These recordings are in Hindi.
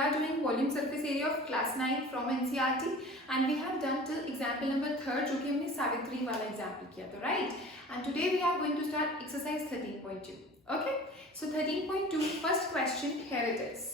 are doing volume surface area of class 9 from NCERT and we have done till example number 3rd जो कि हमने सावित्री वाला example किया था, right? And today we are going to start exercise 13.2. Okay, so 13.2 first question, here it is.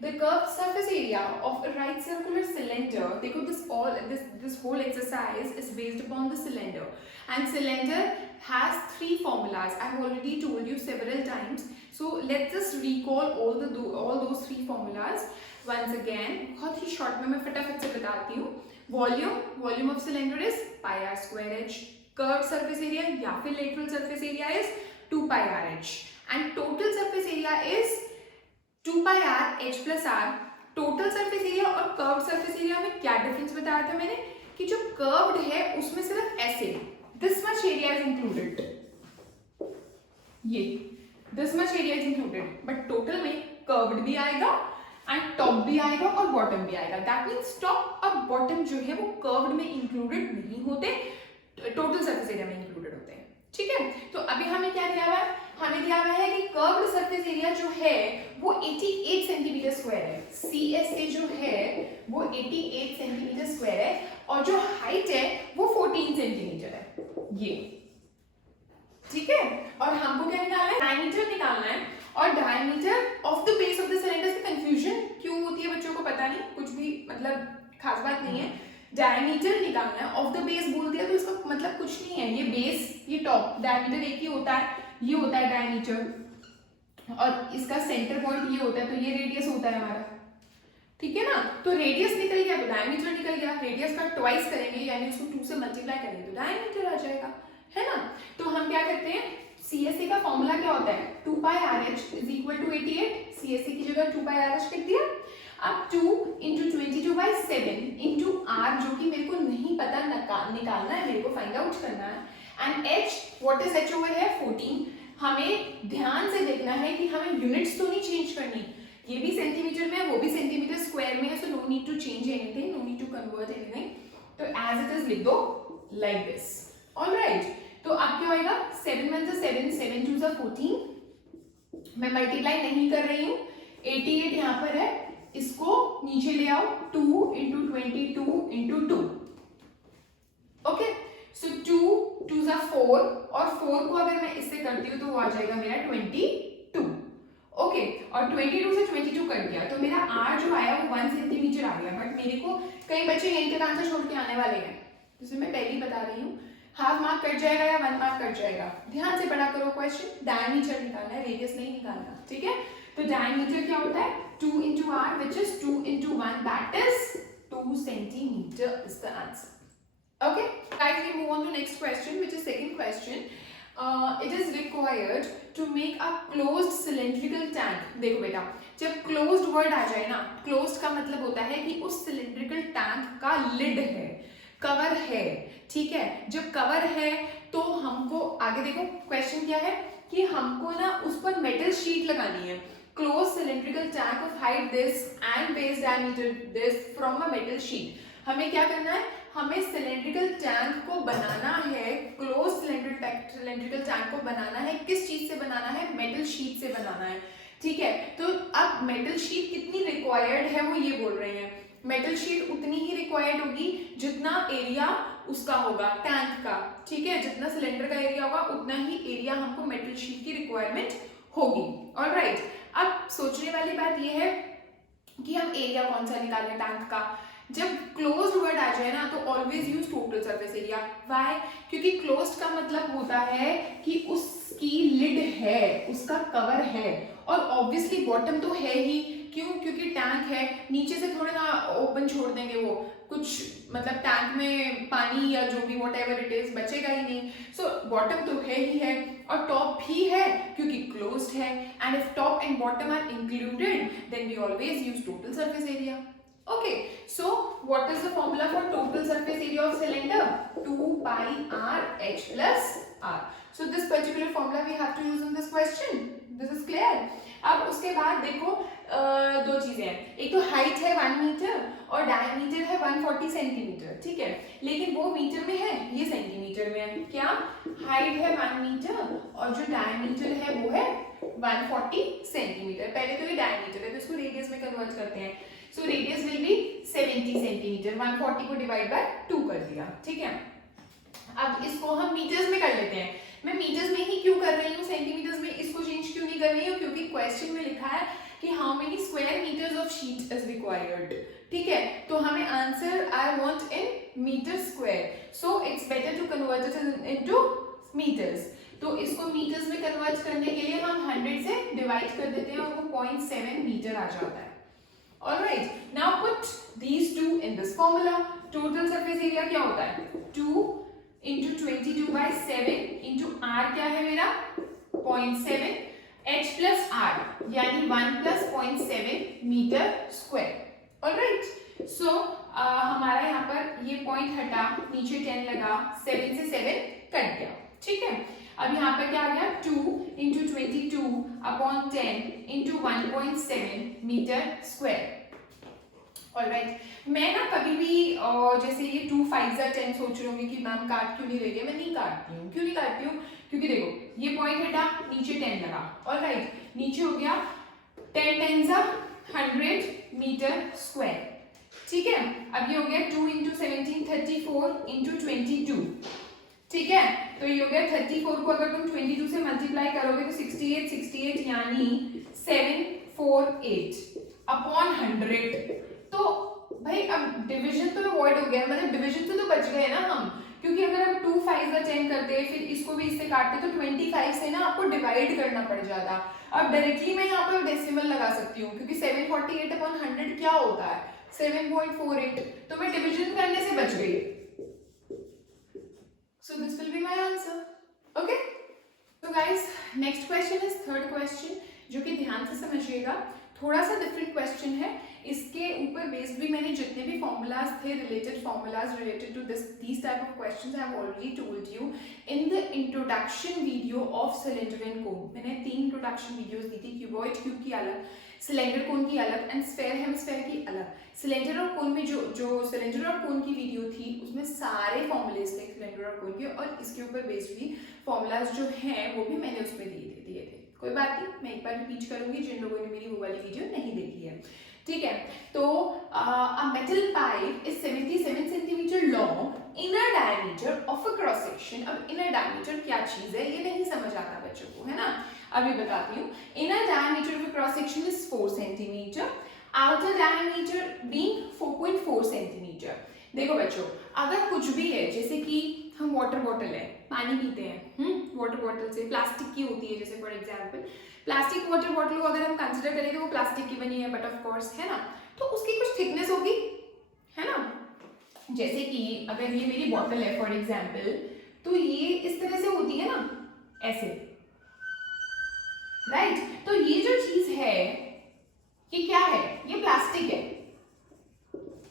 The curved surface area of a right circular cylinder, देखो this whole exercise is based upon the cylinder and cylinder has three formulas. I have already told you several times. So let's just recall all those three formulas once again. बहुत ही short में मैं फटाफट से बताती हूँ. Volume of cylinder is pi r square h. Curved surface area या फिर lateral surface area is 2 pi r h. And total surface area is 2 pi r h plus r. Total surface area और curved surface area में क्या difference बताया था मैंने कि जो curved है उसमें सिर्फ ऐसे this much area is included. ये this much area is included, but total में curved भी आएगा and top भी आएगा और bottom भी आएगा. That means top और bottom जो है वो curved में included नहीं होते, total surface area में included होते हैं. ठीक है, तो अभी हमें क्या दिया हुआ है? हमें दिया हुआ है कि कर्व्ड सरफेस एरिया जो है वो 88 सेंटीमीटर स्क्वायर है. CSA जो है वो 88 सेंटीमीटर स्क्वायर है और जो हाइट है वो 14 सेंटीमीटर है. ये ठीक है, और हमको क्या निकालना है? डायमीटर निकालना है. और diameter of the base of the cylinder से कंफ्यूजन क्यों होती है बच्चों को पता नहीं, कुछ भी मतलब खास बात नहीं है. डायमीटर निकालना है, ऑफ द बेस बोल दिया तो इसका मतलब कुछ नहीं है. ये बेस ये टॉप, डायमीटर एक ही होता है, ये होता है डायमीटर और इसका सेंटर पॉइंट ये होता है, तो ये रेडियस होता है हमारा. ठीक है ना, तो रेडियस निकल गया तो डायमीटर निकल गया. रेडियस का ट्वाइस करेंगे यानी उसको 2 से मल्टीप्लाई करेंगे तो डायमीटर आ जाएगा, है ना. तो हम क्या करते हैं, CSA का फॉर्मूला क्या होता है? 2 pi RH is equal to 88. CSA की जगह 2 pi RH लिख दिया. अब 2 into 22/7 into R जो कि मेरे को नहीं पता निकालना है, मेरे को फाइंड आउट करना है. And H, what is H over है? 14. हमें ध्यान से देखना है कि हमें यूनिट्स तो नहीं चेंज करनी. ये भी सेंटीमीटर में है, वो भी सेंटीमीटर स्क्वायर में है, so no need to change anything, no need to convert anything. तो एज इट इज लिख दो लाइक दिस. ऑलराइट, तो अब क्या होएगा? 7 1 से 7, 7 2 से 14. मैं मल्टीप्लाई नहीं कर रही हूँ. 88 यहाँ पर है, इसको नीचे ले आओ. 2 into 22 into 2. ओके, सो 2 2 से 4 और 4 को अगर मैं इससे करती हूँ तो वो आ जाएगा मेरा 22. ओके, और 22 से 22 कर दिया तो मेरा R जो आया वो 1 सेंटीमीटर आ गया. बट मेरे को कई बच्चे यहीं तक आंसर छोड़ के आने वाले हैं, जैसे मैं पहले ही बता रही हूँ. हाफ मार्क कट जाएगा या 1 मार्क कट जाएगा. ध्यान से पढ़ा करो क्वेश्चन. डायमीटर निकालना है, रेडियस नहीं निकालना. ठीक है, तो डायमीटर क्या होता है? 2 into R, which is 2 into 1, that is 2 centimeter is the answer. Okay, guys, we move on to next question, which is second question. It is required to make a closed cylindrical tank. देखो बेटा, जब closed word आ जाए ना, closed का मतलब होता है कि उस cylindrical tank का lid है, कवर है. ठीक है, जब कवर है तो हमको आगे देखो क्वेश्चन क्या है कि हमको ना उस पर मेटल शीट लगानी है. Closed cylindrical tank of height this and base diameter this from a metal sheet. हमें क्या करना है? हमें cylindrical tank को बनाना है. closed cylindrical tank को बनाना है. किस चीज से बनाना है? metal sheet से बनाना है. ठीक है, तो अब metal sheet कितनी required है वो ये बोल रहे हैं. metal sheet उतनी ही required होगी जितना एरिया उसका होगा टैंक का. ठीक है, जितना सिलेंडर का एरिया होगा उतना ही एरिया हमको metal sheet की रिक्वायरमेंट होगी. ऑलराइट, अब सोचने वाली बात यह है कि हम एरिया कौन सा निकालें टैंक का. जब क्लोज्ड वर्ड आ जाए ना तो always use total surface area. Why? क्योंकि क्लोज्ड का मतलब होता है कि उसकी लिड है, उसका कवर है और ऑब्वियसली बॉटम तो है ही. क्यों? क्योंकि टैंक है, नीचे से थोड़े ना ओपन छोड़ देंगे वो, कुछ मतलब टैंक में पानी या जो भी वॉट एवर इट इज बचेगा ही नहीं. सो बॉटम तो है ही है और टॉप भी है क्योंकि क्लोज्ड है. And if top and bottom are included then we always use total surface area. Okay, so what is the formula for total surface area of cylinder? 2 pi r h plus r. So this particular formula we have to use in this question. This is clear. अब उसके बाद देखो दो चीजें हैं. एक तो हाइट है 1 मीटर और डायमीटर है 140 सेंटीमीटर. ठीक है, लेकिन वो मीटर में है, ये सेंटीमीटर में है. क्या? हाइट है 1 मीटर और जो डायमीटर है वो है 140 सेंटीमीटर। पहले तो ये डायमीटर है तो इसको रेडियस में कन्वर्ट करते हैं। So radius will be 70 centimetre. 140 को डिवाइड बाय 2 कर दिया, ठीक है। अब इसको हम मीटर्स में कर लेते हैं। मैं मीटर्स में ही क्यों कर रही हूँ, सेंटीमीटर्स में इसको चेंज क्यों नहीं कर रही हूँ, क्योंकि क्वेश्चन में लिखा है कि how many square metres of sheet is required, ठीक है। तो हमें answer I want in metre square, so it's better to convert it into metres. तो इसको मीटर्स में कन्वर्ट करने के लिए हम 100 से डिवाइड कर देते हैं और वो 0.7 मीटर आ जाता है। Alright, now put these two in this formula. Total surface area क्या होता है, 2 इंटू 22/7 इंटू आर क्या है मेरा 0.7, h प्लस आर यानी 1 प्लस 0.7 मीटर स्क्वायर। ऑलराइट, सो हमारा यहाँ पर ये पॉइंट हटा, नीचे 10 लगा, 7 से 7 कट गया, ठीक है। अब यहाँ पर क्या आ गया 2 into 22/10 into 1.7 metre square. Alright, मैं ना कभी भी जैसे ये 2 5 10 सोच रही हूँ कि मैम काट क्यों नहीं ले रही है, मैं नहीं काटती हूँ। क्यों नहीं काटती हूँ, क्योंकि देखो ये पॉइंट हटा, नीचे 10 लगा। ऑलराइट, नीचे हो गया 10 10 100 मीटर स्क्वायर, ठीक है। अब ये हो गया 2 इंटू 17 34 इंटू 22, ठीक है। तो ये हो गया 34 को अगर तुम 22 से मल्टीप्लाई करोगे तो 68 यानी 748 अपॉन 100। तो भाई अब डिवीजन तो अवॉइड हो गया, मतलब डिवीजन से तो बच गए ना हम, क्योंकि अगर हम 2 5 10 करते फिर इसको भी इससे काटते तो 25 से ना आपको डिवाइड करना पड़ जाता। अब डायरेक्टली मैं यहाँ पर डेसिमल लगा सकती हूँ, क्योंकि 748 अपॉन 100 क्या होता है 7.48, तो मैं डिवीजन करने से बच गई। So this will be my answer. Okay? So guys, next question is third question, जो कि ध्यान से समझिएगा, थोड़ा सा डिफरेंट क्वेश्चन है। इसके ऊपर बेस्ड भी मैंने जितने भी फॉर्मूलाज थे, related formulas related to this type of questions I have already told you in the introduction video of cylinder and cone. मैंने 3 इंट्रोडक्शन वीडियोस दी थी, क्यूबॉइड क्यूब की अलग, सिलेंडर कोन की अलग एंड स्फेयर हेमिस्फेयर की अलग। सिलेंडर और कोन में जो सिलेंडर और कोन की वीडियो थी उसमें सारे फॉर्मूलेज थे सिलेंडर और कोन के, और इसके ऊपर बेस्ड भी फॉर्मूलाज जो हैं वो भी मैंने उसमें दिए थे। कोई बात नहीं, मैं एक बार रिपीट करूंगी जिन लोगों ने मेरी वो वाली वीडियो नहीं देखी है, ठीक है। तो a metal pipe is 77 centimeter long, inner diameter of a cross section। अब inner diameter क्या चीज है ये नहीं समझ आता बच्चों को, है ना। अभी बताती हूँ। inner diameter of a cross section is 4 centimeter, outer diameter being 4.4 centimeter। देखो बच्चों, अगर कुछ भी है, जैसे कि हम वाटर बॉटल है, पानी पीते हैं, वाटर बॉटल से प्लास्टिक की होती है, जैसे for example plastic water bottle को अगर हम कंसिडर करें तो वो प्लास्टिक की बनी है, बट ऑफ कोर्स, है ना, तो उसकी कुछ थिकनेस होगी, है ना। जैसे कि अगर ये मेरी बॉटल है फॉर एग्जांपल, तो ये इस तरह से होती है ना, ऐसे, राइट। तो ये जो चीज है ये क्या है, ये प्लास्टिक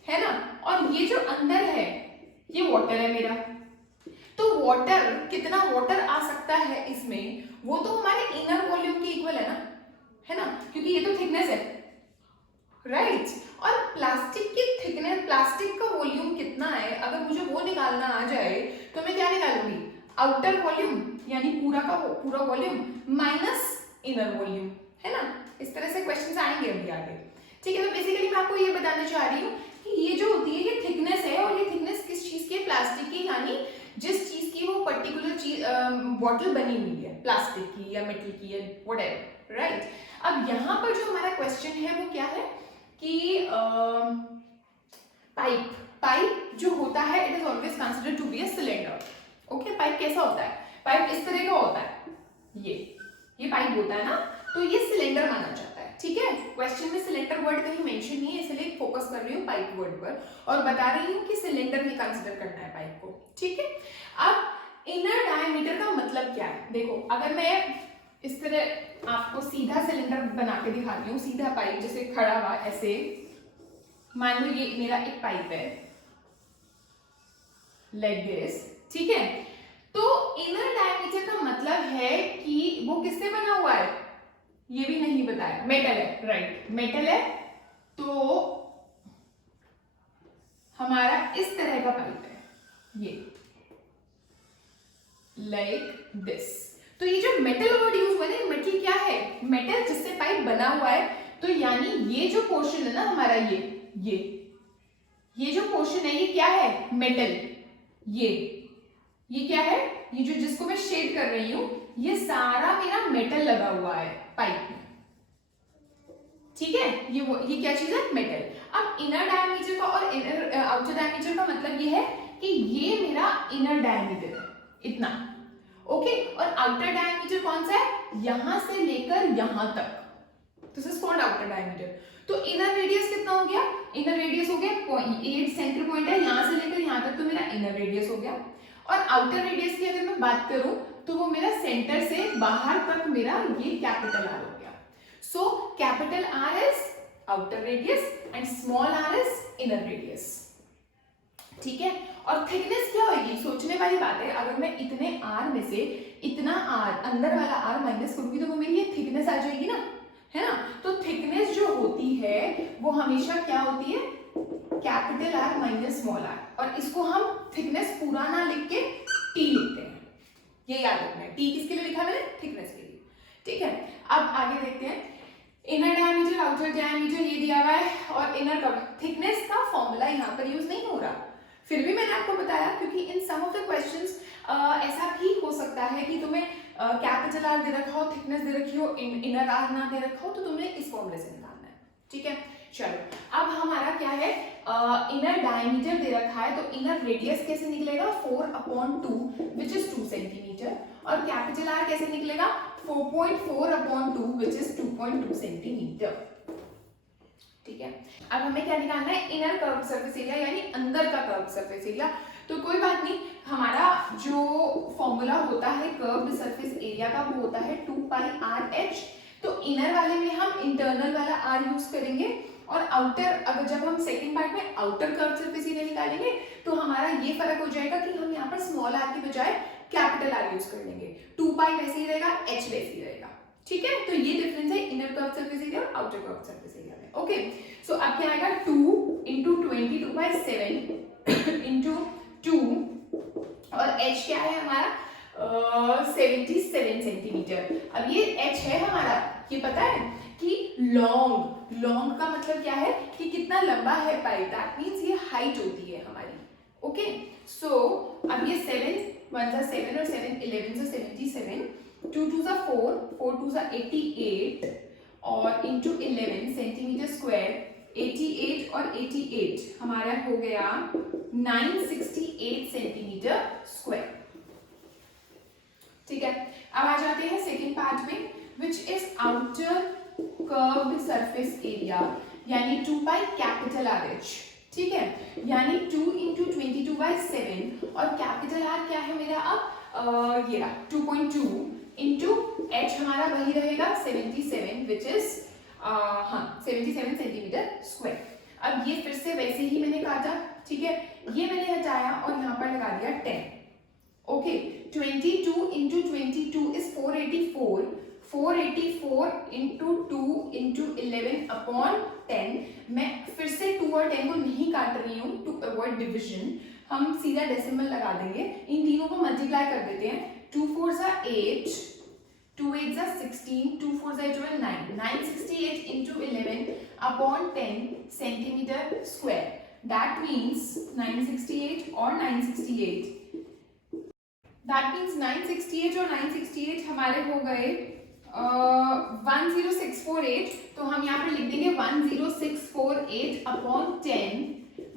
है ना, और ये जो अंदर है ये वाटर है मेरा। तो वाटर, कितना वाटर आ सकता है इसमें, वो तो हमारे इनर वॉल्यूम के इक्वल है ना, क्योंकि ये तो थिकनेस है, राइट। और प्लास्टिक की थिकनेस, प्लास्टिक का वॉल्यूम कितना है, अगर मुझे वो निकालना आ जाए तो मैं क्या निकालूंगी, आउटर वॉल्यूम यानी पूरा का पूरा वॉल्यूम माइनस इनर वॉल्यूम, है ना। इस तरह से क्वेश्चंस आएंगे अभी आगे, ठीक है। तो बेसिकली मैं आपको ये बताना चाह रही हूँ कि ये जो होती है ये थिकनेस है, और ये थिकनेस किस चीज की है, प्लास्टिक की, यानी जिस चीज की वो पर्टिकुलर चीज बॉटल बनी हुई है, प्लास्टिक की या मेटल की या व्हाटएवर, राइट। अब यहाँ पर जो हमारा क्वेश्चन है वो क्या है कि पाइप जो होता है it is always considered to be a cylinder. Okay, pipe कैसा होता है, पाइप इस तरह का होता है, ये पाइप होता है ना, तो ये सिलेंडर माना जाता है, ठीक है। क्वेश्चन में सिलेंडर वर्ड कहीं मेंशन नहीं है, इसलिए फोकस कर रही हूँ पाइप वर्ड पर, और बता रही हूँ कि सिलेंडर में कंसिडर करना है पाइप को, ठीक है। अब इनर डायमीटर का मतलब क्या है, देखो अगर मैं इस तरह आपको सीधा सिलेंडर बना के दिखाती हूँ, सीधा पाइप जैसे खड़ा हुआ ऐसे, मान लो ये मेरा एक पाइप है लाइक दिस, ठीक है। तो इनर डायमीटर का मतलब है कि वो किससे बना हुआ है, ये भी नहीं बताया, मेटल है, राइट, मेटल है। तो हमारा इस तरह का पाइप है ये, लाइक दिस। तो ये जो मेटल वर्ड यूज हुआ है, मेटल क्या है, मेटल जिससे पाइप बना हुआ है, तो यानी ये जो पोर्शन है ना हमारा, ये जो पोर्शन है ये क्या है, मेटल। ये क्या है, ये जो जिसको मैं शेड कर रही हूं, ये सारा मेरा मेटल लगा हुआ है पाइप में, ठीक है। ये क्या चीज है, मेटल। अब इनर डायमीटर का और आउटर डायमीटर का मतलब ये है कि ये मेरा इनर डायमीटर है, इतना, ओके। और आउटर डायमीटर कौन सा है, यहां से लेकर यहां तक, this is called outer diameter. तो इनर रेडियस कितना हो गया, इनर रेडियस हो गया 8 सेंटर पॉइंट है, यहां से लेकर यहां तक, तो मेरा इनर रेडियस हो गया। और आउटर रेडियस की अगर मैं बात करूं तो वो मेरा सेंटर से बाहर तक मेरा ये कैपिटल आर हो गया। So capital R is outer radius and small r is inner radius, ठीक है। और थिकनेस क्या होगी, सोचने वाली बात है, अगर मैं इतने आर में से इतना आर, अंदर वाला आर माइनस करूंगी तो वो मेरी ये थिकनेस आ जाएगी ना, है ना। तो थिकनेस जो होती है वो हमेशा क्या होती है, capital R minus small r, और इसको हम थिकनेस पूरा ना लिख के टी लिखते हैं, ये याद रखना है। टी किसके लिए लिखा मैंने, थिकनेस के लिए, ठीक है। अब आगे देखते हैं, इनर डायमीटर आउटर डायमीटर ये दिया हुआ है, और इनर का थिकनेस का फॉर्मूला यहाँ पर यूज नहीं हो रहा, फिर भी मैंने आपको बताया, क्योंकि इन सम ऑफ द क्वेश्चंस ऐसा भी हो सकता है कि तुम्हें कैपिटल आर दे रखा हो, थिकनेस दे रखी हो, इनर आर ना दे रखा हो, तो तुमने इस फॉर्मूले से निकालना है, ठीक है। चलो अब हमारा क्या है, इनर डायमीटर दे रखा है, तो इनर रेडियस कैसे निकलेगा, 4/2 विच इज 2 सेंटीमीटर, और कैपिटल आर कैसे निकलेगा, 4.4/2 विच इज 2.2 सेंटीमीटर, ठीक है। अब हमें क्या निकालना है, इनर कर्व सरफेस एरिया, यानी अंदर का कर्व सरफेस एरिया। तो कोई बात नहीं, हमारा जो फॉर्मूला होता है कर्व्ड सरफेस एरिया का वो होता है 2πr/h। तो इनर वाले में हम इंटरनल वाला r यूज करेंगे, और आउटर, अगर जब हम सेकंड पार्ट में आउटर कर्व सरफेस एरिया निकालेंगे तो हमारा ये फर्क हो जाएगा कि हम यहाँ पर स्मॉल r की बजाय कैपिटल R यूज कर लेंगे, 2π वैसे ही रहेगा, h वैसे ही रहेगा, ठीक है। तो ये डिफरेंस है इनर कर्व सरफेस एरिया और आउटर कर्व सरफेस एरिया में, ओके। सो अब क्या आएगा, 2 × 22/7 इंटू 2, और h क्या है हमारा, 77 सेंटीमीटर। अब ये h है हमारा, ये पता है कि लॉन्ग का मतलब क्या है कि कितना लंबा है पाइप, दैट मींस ये हाइट होती है हमारी, ओके। सो अब ये 7 1 सा 7 और 7 11 सा 77, 2 2 सा 4 4 2 सा 88, और इंटू 11 सेंटीमीटर स्क्वायर, 88 और 88 हमारा हो गया 968 सेंटीमीटर स्क्वायर, ठीक है। अब आ जाते हैं सेकेंड पार्ट में, which is outer curved surface area, यानी 2π कैपिटल RH, ठीक है। यानी 2 × 22/7, और कैपिटल R क्या है मेरा, अब ये रहा 2.2 इंटू h हमारा वही रहेगा 77 विच इज 77 सेंटीमीटर स्क्वायर। अब ये फिर से वैसे ही मैंने काटा, ठीक है, ये मैंने हटाया और यहाँ पर लगा दिया 10, ओके। 22 × 22 is 484, 484 into 2 into 11/10। मैं फिर से 2 और 10 को नहीं काट रही हूँ टू अवॉइड डिविजन, हम सीधा डेसिमल लगा देंगे, इन तीनों को मल्टीप्लाई कर देते हैं, 2 4 सा 8, 2 8 सा 16, 2 4 सा 12, 9, 968 into 11/10 centimetre square, that means 968 और 968, दैट मीन्स 968 और 968 हमारे हो गए 10648, तो हम यहाँ पर लिख देंगे 10648/10,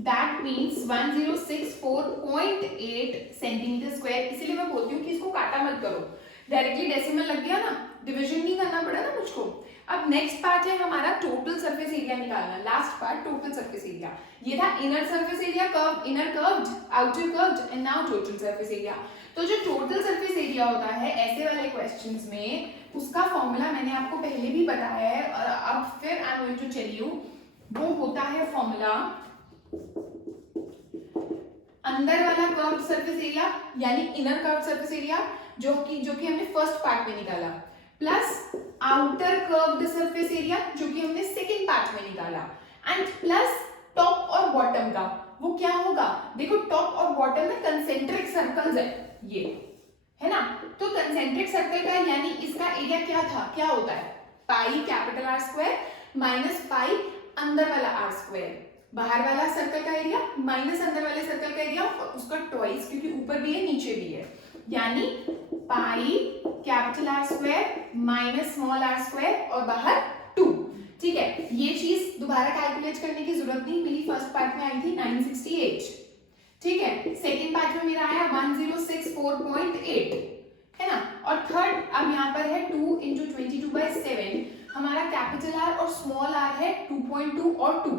दैट मीन्स 106.8 सेंटीमीटर स्क्वायर। इसीलिए मैं बोलती हूँ कि इसको काटा मत करो, डायरेक्टली डेसिमल लग गया ना, डिवीजन नहीं करना पड़ा ना मुझको। अब नेक्स्ट पार्ट है हमारा टोटल सरफेस एरिया निकालना, last part total surface area. ये था inner surface area, curve, inner curved, outer curved, and now total surface area. तो जो टोटल सरफेस एरिया होता है ऐसे वाले क्वेश्चंस में, उसका फॉर्मूला मैंने आपको पहले भी बताया है, और अब फिर I am going to tell you, वो होता है फॉर्मूला अंदर वाला कर्व्ड सरफेस एरिया, यानी इनर कर्व्ड सरफेस एरिया, जो कि हमने फर्स्ट पार्ट में निकाला, plus outer curved surface area जो कि हमने सेकंड पार्ट में निकाला, एंड प्लस टॉप और बॉटम का। वो क्या होगा, देखो टॉप और बॉटम में कंसेंट्रिक सर्कल्स है, ये है ना। तो कंसेंट्रिक सर्कल का यानी इसका एरिया क्या था, क्या होता है, पाई capital R square minus pi अंदर वाला आर स्क्वायर, बाहर वाला सर्कल का एरिया माइनस अंदर वाले सर्कल का एरिया और उसका ट्वाइस, क्योंकि ऊपर भी है नीचे भी है, यानी pi capital R square minus small r square और बाहर 2। ठीक है, ये चीज दोबारा कैलकुलेट करने की जरूरत नहीं, मेरी फर्स्ट पार्ट में आई थी 968। ठीक है, सेकंड पार्ट में मेरा आया 1064.8, है ना। और थर्ड अब यहाँ पर है 2 × 22/7, हमारा कैपिटल आर और स्मॉल आर है 2.2 और 2,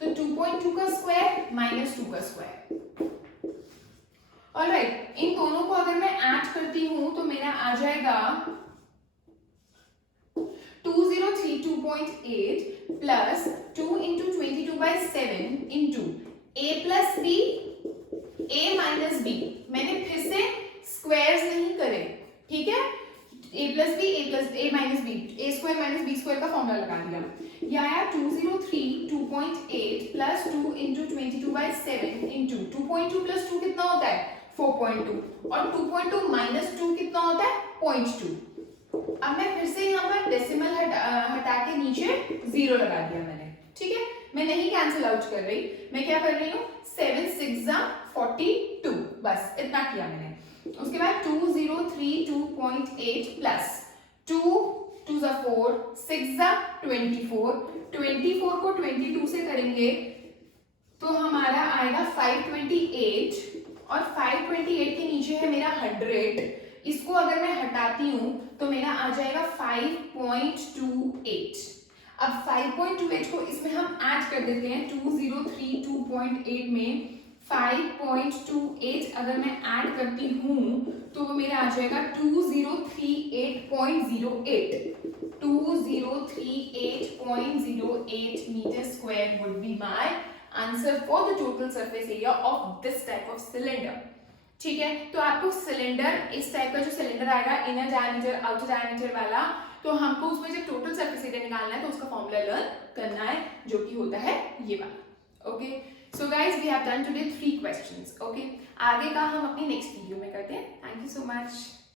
तो 2.2 का स्क्वायर माइनस 2 का स्क्वायर। ऑलराइट, इन दोनों को अगर मैं ऐड करती हूं तो मेरा आ जाएगा 2032.8 plus 2 × 22/7 into a plus b a minus b, मैंने फिर से स्क्वायर्स नहीं करे, ठीक है, a plus b a minus b, a square minus b square का फॉर्मूला लगा दिया। यह आया 2032.8 प्लस 2 × 22/7 इंटू 2.2 प्लस 2 कितना होता है 4.2 और 2.2 माइनस 2 कितना होता है 0.2। अब मैं फिर से यहाँ पर डेसिमल हटा के नीचे 0 लगा दिया मैंने, ठीक है, मैं नहीं कैंसिल आउट कर रही, मैं क्या कर रही हूँ 7 6 42, बस इतना किया मैंने। उसके बाद 2032.8 प्लस 2 2 4 6 24, 24 को 22 से करेंगे तो हमारा आएगा 528 और 528 के नीचे है मेरा 100, इसको अगर मैं हटाती हूं तो मेरा आ जाएगा 5.28। अब 5.28 को इसमें हम ऐड कर देते हैं, 2032.8 में 5.28 अगर मैं ऐड करती हूं तो वो मेरा आ जाएगा 2038.08, 2038.08 metre square would be my answer for the total surface area of this type of cylinder. ठीक है, तो आपको सिलेंडर, इस टाइप का जो सिलेंडर आएगा इनर डायमीटर आउटर डायमीटर वाला, तो हमको उसमें जब टोटल सरफेस एरिया निकालना है तो उसका फॉर्मूला लर्न करना है, जो कि होता है ये वाला। Okay, so guys we have done today 3 questions. Okay, आगे का हम अपनी नेक्स्ट वीडियो में करते हैं। Thank you so much.